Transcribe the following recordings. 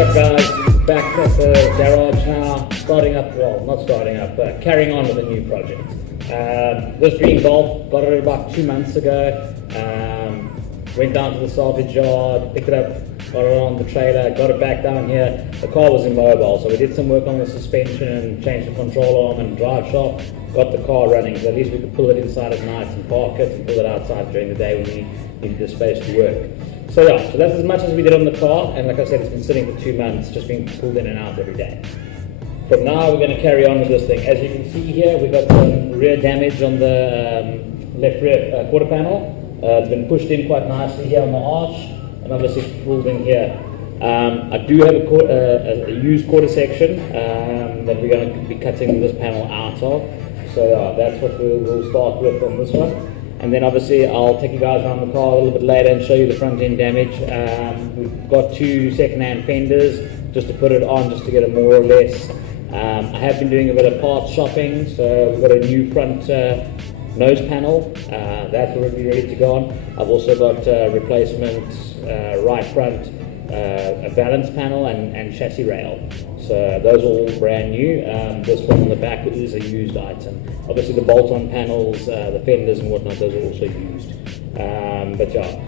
up, guys? Back at the garage now, carrying on with a new project. This green Golf, got it about 2 months ago. Went down to the salvage yard, picked it up, got it on the trailer, got it back down here. The car was immobile, so we did some work on the suspension, changed the control arm and drive shaft, got the car running, so at least we could pull it inside at night and park it and pull it outside during the day when we needed the space to work. So yeah, so that's as much as we did on the car, and like I said, it's been sitting for 2 months, just being pulled in and out every day. From now, we're going to carry on with this thing. As you can see here, we've got some rear damage on the left rear quarter panel. It's been pushed in quite nicely here on the arch, and obviously it's pulled in here. I do have a used quarter section that we're going to be cutting this panel out of. So that's what we'll start with on this one. And then obviously I'll take you guys around the car a little bit later and show you the front end damage. We've got 2 second-hand fenders just to put it on, just to get it more or less. I have been doing a bit of parts shopping, so we've got a new front nose panel. That's already ready to go on. I've also got replacement right front a balance panel and chassis rail. So those are all brand new. This one on the back is a used item. Obviously the bolt-on panels, the fenders and whatnot, those are also used. But yeah.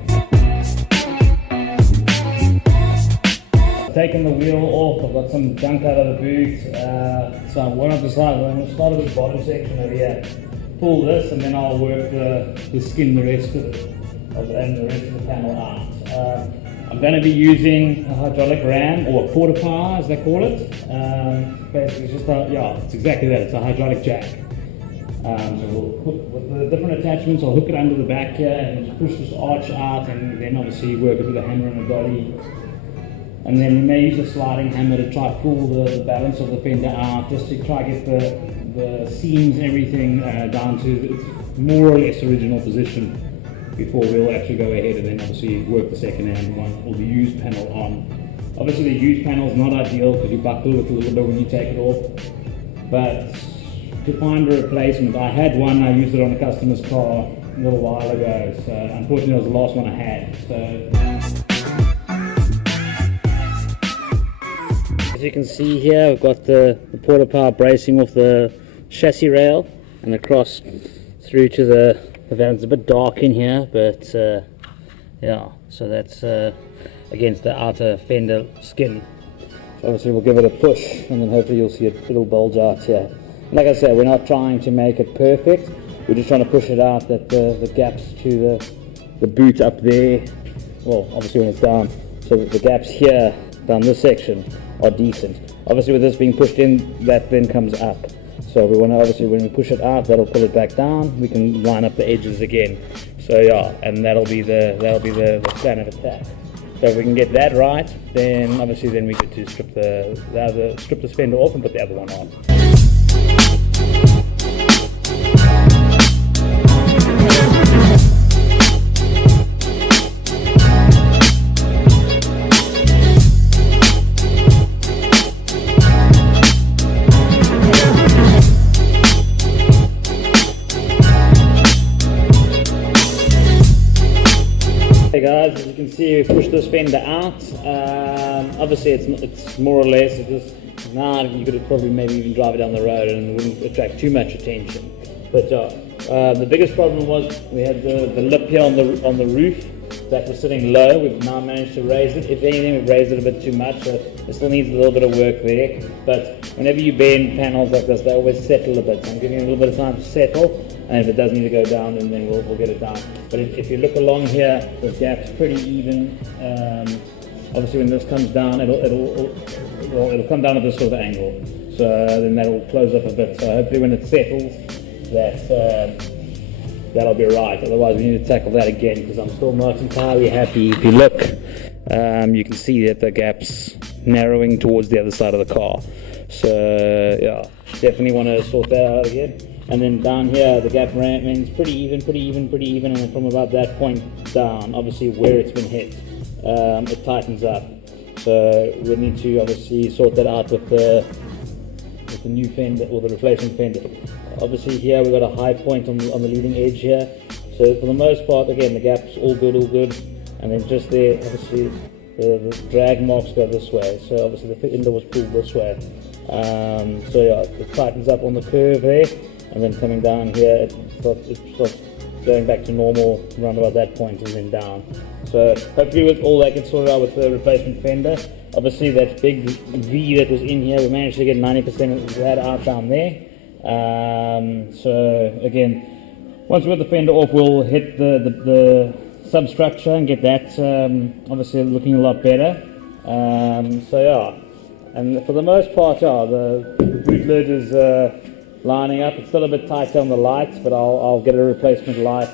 I've taken the wheel off, I've got some junk out of the boot. So what I've decided, I'm going to start with the bottom section over here. Pull this and then I'll work the skin the rest of it, and the rest of the panel out. I'm going to be using a hydraulic ram, or a quarter power as they call it. Basically it's just it's exactly that, it's a hydraulic jack. So we'll hook with the different attachments, I'll hook it under the back here and just push this arch out, and then obviously work it with a hammer and a dolly. And then we may use a sliding hammer to try to pull the balance of the fender out, just to try to get the seams and everything down to its more or less original position before we'll actually go ahead and then obviously work the second hand one or the used panel on. Obviously the used panel is not ideal because you buckle it a little bit when you take it off, but to find a replacement, I had one, I used it on a customer's car a little while ago, so unfortunately it was the last one I had. So as you can see here, we've got the porta power bracing off the chassis rail and across through to the van. It's a bit dark in here, but yeah, so that's against the outer fender skin. So obviously we'll give it a push and then hopefully you'll see it'll bulge out here. Like I said, we're not trying to make it perfect, we're just trying to push it out that the gaps to the boot up there, well obviously when it's down, so that the gaps here down this section are decent. Obviously with this being pushed in, that then comes up. So we want to obviously, when we push it out, that'll pull it back down. We can line up the edges again. So yeah, and that'll be the plan of attack. So if we can get that right, then obviously then we get to strip the fender off and put the other one on. Hey guys, as you can see, we pushed this fender out. Obviously it's more or less, you could probably maybe even drive it down the road and it wouldn't attract too much attention. But the biggest problem was we had the lip here on the roof that was sitting low. We've now managed to raise it. If anything, we've raised it a bit too much, so it still needs a little bit of work there. But whenever you bend panels like this, they always settle a bit. So I'm giving it a little bit of time to settle, and if it does need to go down, then we'll get it down. But if you look along here, the gap's pretty even. Obviously when this comes down, it'll come down at this sort of angle. So then that'll close up a bit. So hopefully when it settles, that'll be right. Otherwise we need to tackle that again, because I'm still not entirely happy. If you look, you can see that the gap's narrowing towards the other side of the car. So yeah, definitely want to sort that out again. And then down here, the gap remains pretty even, and then from about that point down, obviously where it's been hit, it tightens up. So we need to obviously sort that out with the new fender or the replacement fender. Obviously here we've got a high point on the leading edge here. So for the most part, again, the gap's all good. And then just there, obviously, the drag marks go this way, so obviously the fender was pulled this way. So yeah, it tightens up on the curve there, and then coming down here, it starts going back to normal around about that point and then down. So hopefully with all that can sort out with the replacement fender. Obviously that big V that was in here, we managed to get 90% of that out down there. So again, once we get the fender off, we'll hit the substructure and get that obviously looking a lot better. So yeah, and for the most part, yeah, the boot lid is lining up. It's still a bit tight on the lights, but I'll get a replacement light,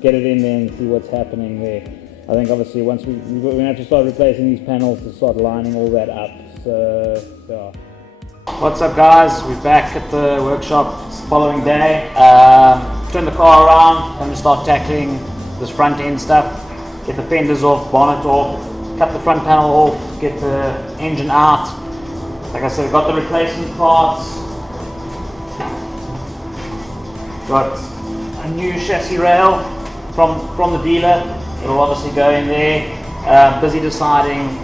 get it in there and see what's happening there. I think obviously once we're going to have to start replacing these panels to start lining all that up. So yeah. What's up guys, we're back at the workshop. It's the following day. Turn the car around, I'm going to start tackling this front end stuff, get the fenders off, bonnet off, cut the front panel off, get the engine out. Like I said, got the replacement parts, got a new chassis rail from the dealer. It'll obviously go in there. Busy deciding,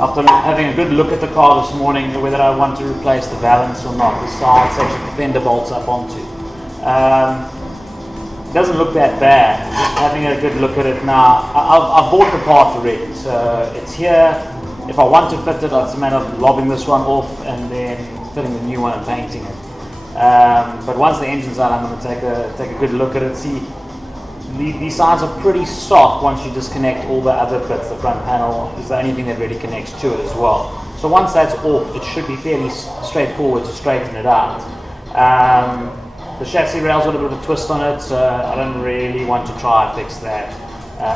after having a good look at the car this morning, whether I want to replace the valance or not, the side section the fender bolts up onto. It doesn't look that bad, just having a good look at it now. I've bought the part already, so it's here. If I want to fit it, it's a matter of lobbing this one off and then fitting the new one and painting it. But once the engine's out, I'm going to take a good look at it, see. These sides are pretty soft once you disconnect all the other bits. The front panel is the only thing that really connects to it as well. So once that's off, it should be fairly straightforward to straighten it out. The chassis rail's got a bit of a twist on it, so I don't really want to try and fix that.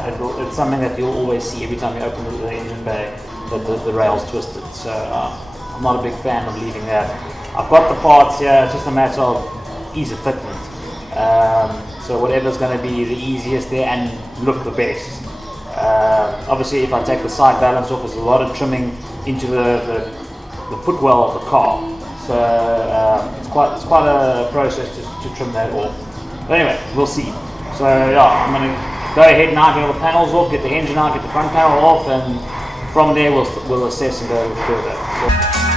It's something that you'll always see every time you open the engine bay, that the rail's twisted. So I'm not a big fan of leaving that. I've got the parts here, it's just a matter of ease of fitment. So whatever's going to be the easiest there and look the best. Obviously if I take the side balance off, there's a lot of trimming into the footwell of the car. So it's quite a process to trim that off. But anyway, we'll see. So yeah, I'm going to go ahead now, get all the panels off, get the engine out, get the front panel off, and from there we'll assess and go further. So,